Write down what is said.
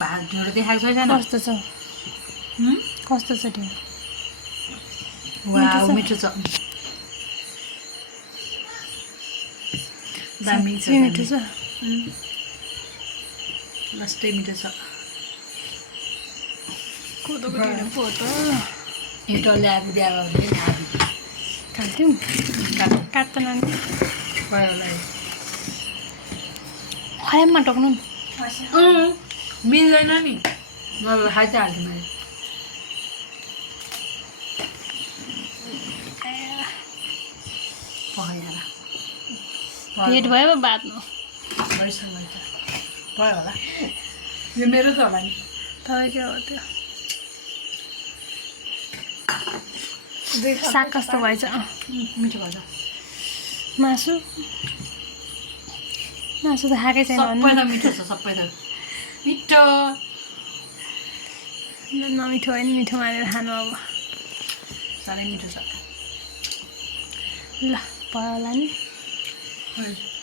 ढिँडो देखाएको छैन कस्तो छ कस्तो छ ढिँडो वाउ मिठो छ दामी छ मिठो छ लास्टै मिठो छ कोदोको ढिँडो पो हो त हिटो ल्याएको दिएको हुँदैन खान्थ्यौँ काट्छ नानी खयाममा टक्नु मिल्दैन नि मलाई खाइ त हाल्थेँ मैले पेट भयो बादमा भयो होला यो मेरो त होला नि तपाईँको हो त्यो साग कस्तो भएछ मिठो भएछ मासु मासु त खाएकै छैन सबै त मिठो छ सबै त मिठो नमिठो भयो नि मिठो मानेर खानु अब साह्रै मिठो छ ल भयो होला नि